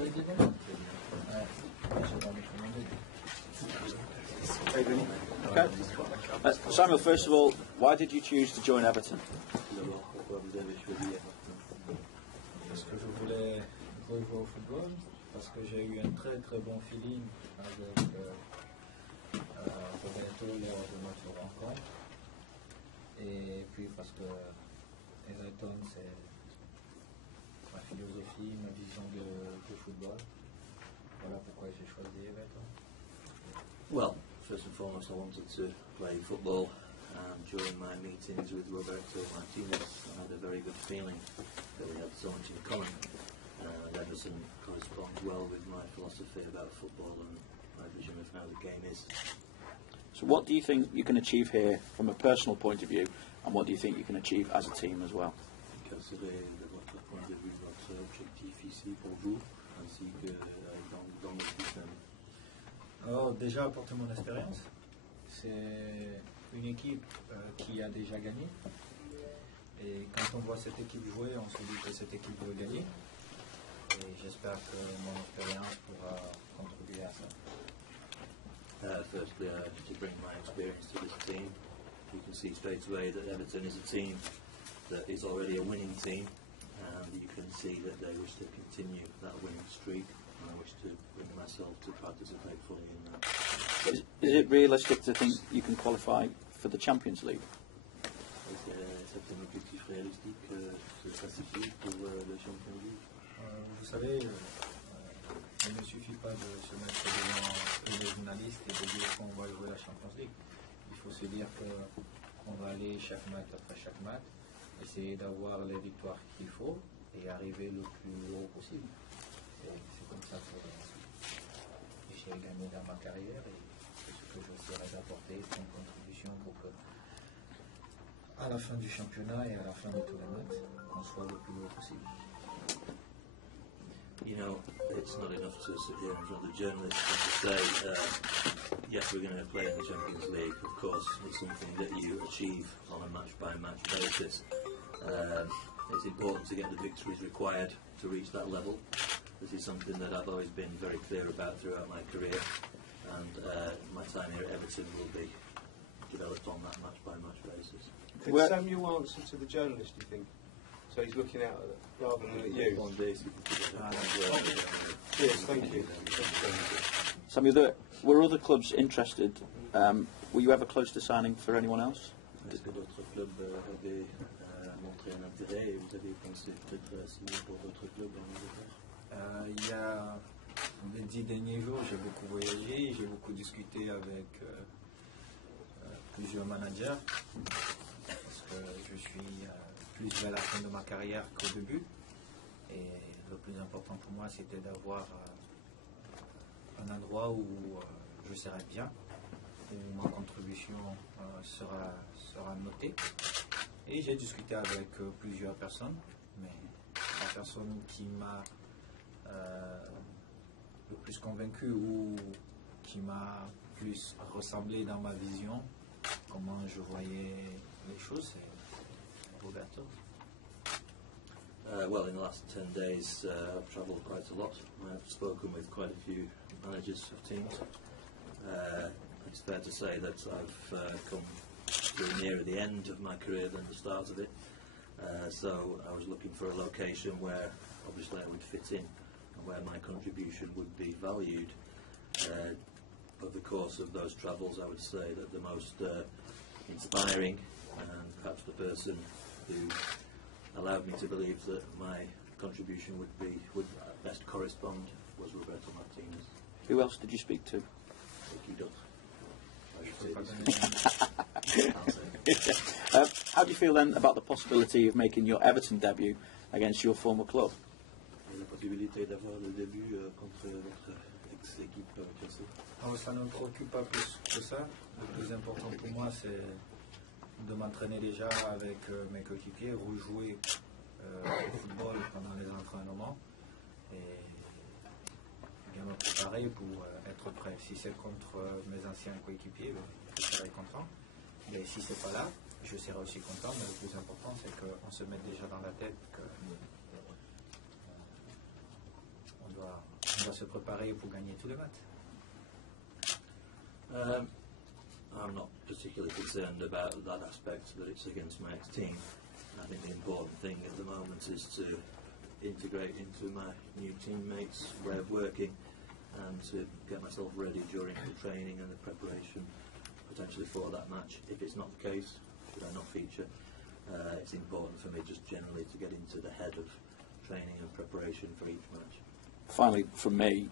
avez des vélos? Ouais, j'adore les commander. Okay. Samuel, first of all, why did you choose to join Everton? Parce que je voulais jouer au football, parce que j'ai eu un très très bon feeling avec Roberto lors de notre rencontre. Et puis parce que Everton, c'est ma philosophie, ma vision de football. Voilà pourquoi j'ai choisi Everton. Well, first and foremost, I wanted to play football. During my meetings with Roberto Martinez, I had a very good feeling that we had so much in common. Everton corresponds well with my philosophy about football and my vision of how the game is. So what do you think you can achieve here from a personal point of view, and what do you think you can achieve as a team as well? Quel serait de votre point de vue votre objectif ici pour vous, ainsi que dans le système? Alors déjà apporter mon expérience, c'est une équipe qui a déjà gagné, et quand on voit cette équipe jouer, on se dit que cette équipe veut gagner, et j'espère que mon expérience pourra contribuer à ça. Firstly, to bring my experience to this team. You can see straight away that Everton is a team that is already a winning team, and you can see that they wish to continue that winning streak. I wish to bring myself to participate fully in that. Is it realistic to think you can qualify for the Champions League? C'est un objectif réalistique de se classifier pour le Champions League. Vous savez, il ne suffit pas de se mettre devant les journalistes et de dire qu'on va jouer la Champions League. Il faut se dire qu'on va aller chaque match après chaque match, essayer d'avoir les victoires qu'il faut et arriver le plus haut possible. Et c'est comme ça que j'ai gagné dans ma carrière, et c'est ce que j'essaierai d'apporter comme contribution pour que, à la fin du championnat et à la fin de tous les matchs, on soit le plus haut possible. You know, it's not enough to sit here in front of the journalists and to say, yes, we're going to play in the Champions League. Of course, it's something that you achieve on a match-by-match basis. It's important to get the victories required to reach that level. This is something that I've always been very clear about throughout my career, and my time here at Everton will be developed on that match-by-match basis. Could Samuel answer to the journalist, do you think? So he's looking out at it rather than at you. Yes, thank you. Samuel, were other clubs interested? Were you ever close to signing for anyone else? Est-ce que d'autres clubs avaient montré un intérêt et vous avez pensé peut-être signer pour d'autres clubs en Angleterre? Il y a les 10 derniers jours, j'ai beaucoup voyagé, j'ai beaucoup discuté avec plusieurs managers, parce que je suis plus vers la fin de ma carrière qu'au début, et le plus important pour moi c'était d'avoir un endroit où je serai bien, où ma contribution sera notée. Et j'ai discuté avec plusieurs personnes, mais la personne qui m'a le plus convaincu ou qui m'a plus ressemblé dans ma vision, comment je voyais les choses, c'est Roberto. Well, in the last 10 days, I've travelled quite a lot. I've spoken with quite a few managers of teams. It's fair to say that I've come nearer the end of my career than the start of it. So I was looking for a location where obviously I would fit in and where my contribution would be valued. Over the course of those travels, I would say that the most inspiring and perhaps the person who allowed me to believe that my contribution would best correspond was Roberto Martinez. Who else did you speak to? How do you feel then about the possibility of making your Everton debut against your former club? La possibilité d'avoir le début contre votre ex-équipe Chelsea. Ça ne me préoccupe pas plus que ça. Le plus important pour moi, c'est de m'entraîner déjà avec mes coéquipiers, rejouer au football pendant les entraînements et bien me préparer pour être prêt. Si c'est contre mes anciens coéquipiers, je serai content. Mais si c'est pas là, je serai aussi content. Mais le plus important, c'est qu'on se mette déjà dans la tête que on doit on va se préparer pour gagner tous les matchs. I'm not particularly concerned about that aspect, that it's against my ex-team. I think the important thing at the moment is to integrate into my new teammates' way of working and to get myself ready during the training and the preparation potentially for that match. If it's not the case, should I not feature, it's important for me just generally to get into the head of training and preparation for each match. Finally, from me,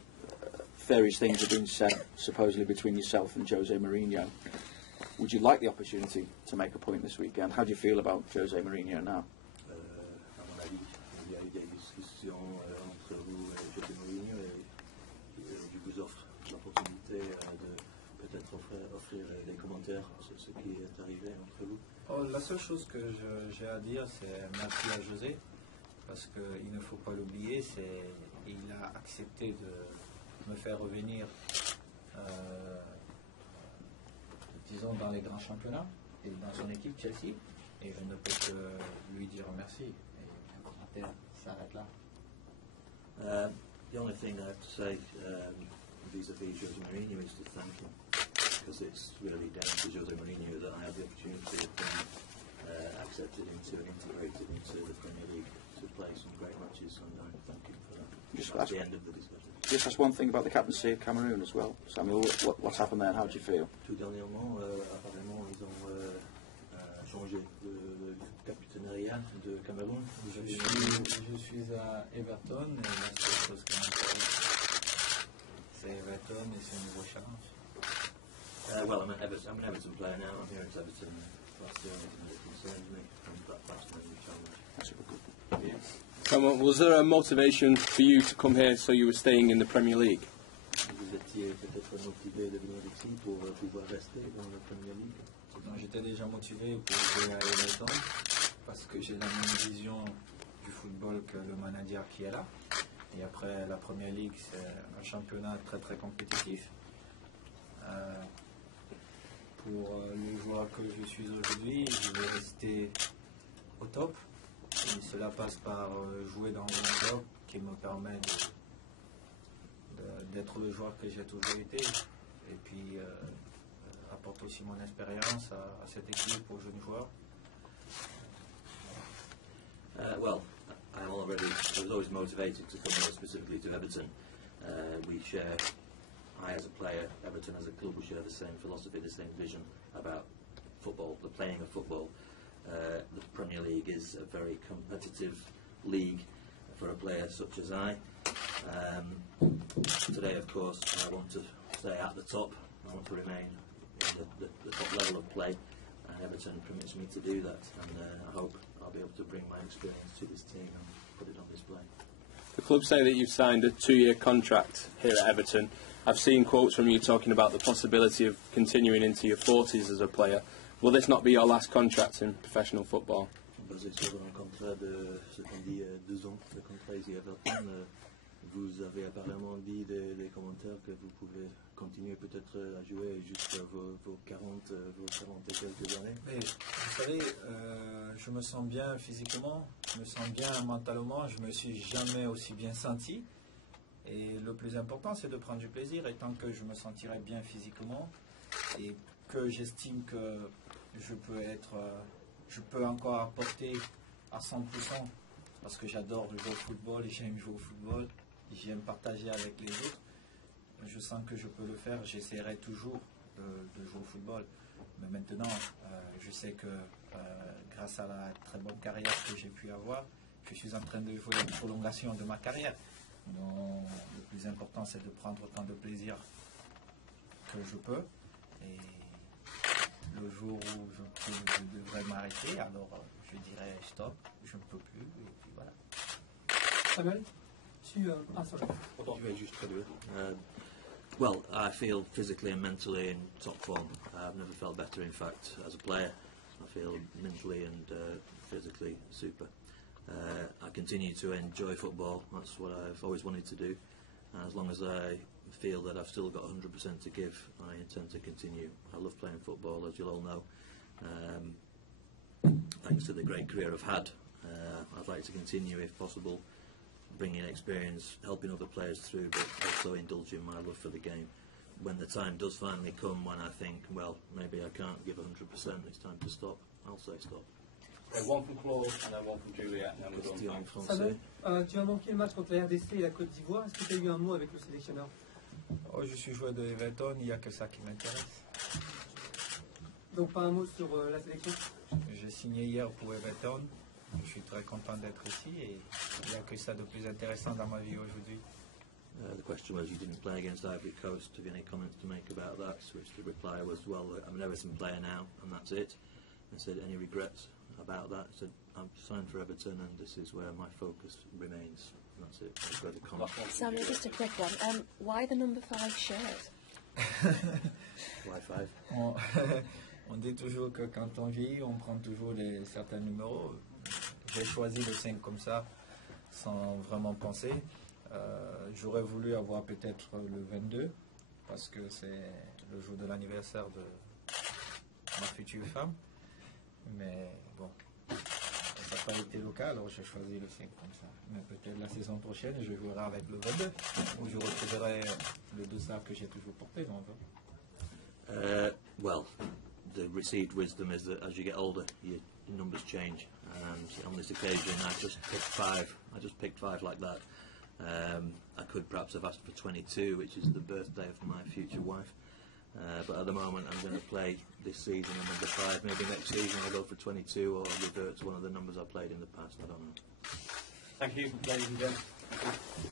various things have been said supposedly between yourself and Jose Mourinho. Would you like the opportunity to make a point this weekend? How do you feel about Jose Mourinho now? À mon avis, il y a eu des discussions entre vous et José Mourinho et je vous offre l'opportunité de peut-être offrir des commentaires sur ce qui est arrivé entre vous. Oh, la seule chose que j'ai à dire, c'est merci à José, parce qu'il ne faut pas l'oublier, il a accepté de me faire revenir, disons, dans les grands championnats et dans son équipe Chelsea, et je ne peux que lui dire merci. Et le commentaire s'arrête là. The only thing I have to say vis-à-vis Jose Mourinho is to thank him, because it's really down to Jose Mourinho that I have the opportunity of being accepted into and integrated into the Premier League to play some great matches, and I thank him for that. That's the end of the discussion. Just ask one thing about the captaincy of Cameroon as well. Samuel, what's happened there and how do you feel? Tout dernièrement, apparemment, ils ont changé de capitaineria de Cameroun. Je suis à Everton et la seule chose qui m'intéresse, c'est Everton et c'est un nouveau challenge. Well, I'm an Everton player now. I'm here at Everton. That's the only thing that concerns me. That's my new challenge. That's good. Yeah. Come on, was there a motivation for you to come here so you were staying in the Premier League? Vous étiez peut-être motivé de venir ici pour pouvoir rester dans la Premier League. Donc, j'étais déjà motivé pour jouer à Everton parce que j'ai la même vision du football que le manager qui est là. Et après, la Premier League, c'est un championnat très très compétitif. Pour le joueur que je suis aujourd'hui, je vais rester au top. Et cela passe par jouer dans un club qui me permet d'être le joueur que j'ai toujours été. Et puis apporter aussi mon expérience à cette équipe, aux jeunes joueurs. Well, I was always motivated to come here specifically to Everton. I as a player, Everton as a club, we share the same philosophy, the same vision about football, the playing of football. The Premier League is a very competitive league for a player such as I. Today, of course, I want to stay at the top. I want to remain in the top level of play, and Everton permits me to do that. And I hope I'll be able to bring my experience to this team and put it on display. The club say that you've signed a 2-year contract here at Everton. I've seen quotes from you talking about the possibility of continuing into your 40s as a player. Will this not be your last contract in professional football? Basé sur un contrat de, ce qu'on dit, 2 ans de contrat ici à Everton, vous avez apparemment dit des commentaires que vous pouvez continuer peut-être à jouer jusqu'à vos 40 et quelques années. Mais vous savez, je me sens bien physiquement, je me sens bien mentalement, je me suis jamais aussi bien senti. Et le plus important, c'est de prendre du plaisir. Et tant que je me sentirai bien physiquement et que j'estime que je peux encore apporter à 100%, parce que j'adore jouer au football et j'aime jouer au football, et j'aime partager avec les autres, je sens que je peux le faire, j'essaierai toujours de jouer au football. Mais maintenant, je sais que grâce à la très bonne carrière que j'ai pu avoir, je suis en train de jouer une prolongation de ma carrière. Donc, le plus important, c'est de prendre autant de plaisir que je peux. Et le jour où je devrais m'arrêter, alors je dirais stop, je ne peux plus, et puis voilà. Samuel, Je vais juste traduire. Well, I feel physically and mentally in top form. I've never felt better, in fact, as a player. I feel mentally and physically super. I continue to enjoy football. That's what I've always wanted to do. And as long as I feel that I've still got 100% to give, I intend to continue. I love playing football, as you'll all know. Thanks to the great career I've had, I'd like to continue, if possible, bringing experience, helping other players through, but also indulging my love for the game. When the time does finally come, when I think, well, maybe I can't give 100%, it's time to stop, I'll say stop. Okay, one from Claude and then one from Juliet, and then we're done. Samuel, tu as manqué le match contre la RDC et la Côte d'Ivoire. Est-ce que tu as eu un mot avec le sélectionneur? Oh, je suis joueur de Everton, il n'y a que ça qui m'intéresse. Donc pas un mot sur la sélection? J'ai signé hier pour Everton, je suis très content d'être ici et il n'y a que ça de plus intéressant dans ma vie aujourd'hui. The question was, you didn't play against Ivory Coast. Have you any comments to make about that? To which the reply was, well, I'm an Everton player now, and that's it. I said, any regrets about that? I said, I'm signed for Everton, and this is where my focus remains. And that's it. I've got a comment. Samuel, just a quick one. Why the number 5 shirt? Why 5? On dit toujours que quand on vieillit, on prend toujours certains numéros. J'ai choisi le 5 comme ça, sans vraiment penser. J'aurais voulu avoir peut-être le 22, parce que c'est le jour de l'anniversaire de ma future femme. Mais bon, ça n'a pas été le cas, alors j'ai choisi le 5 comme ça. Mais peut-être la saison prochaine, je jouerai avec le 22, où je retrouverai le dossard que j'ai toujours porté. Well, the received wisdom is that as you get older, your numbers change. And on this occasion, I just picked 5 like that. I could perhaps have asked for 22, which is the birthday of my future wife. But at the moment, I'm going to play this season on number 5. Maybe next season I'll go for 22 or revert to one of the numbers I played in the past. I don't know. Thank you, ladies and gentlemen.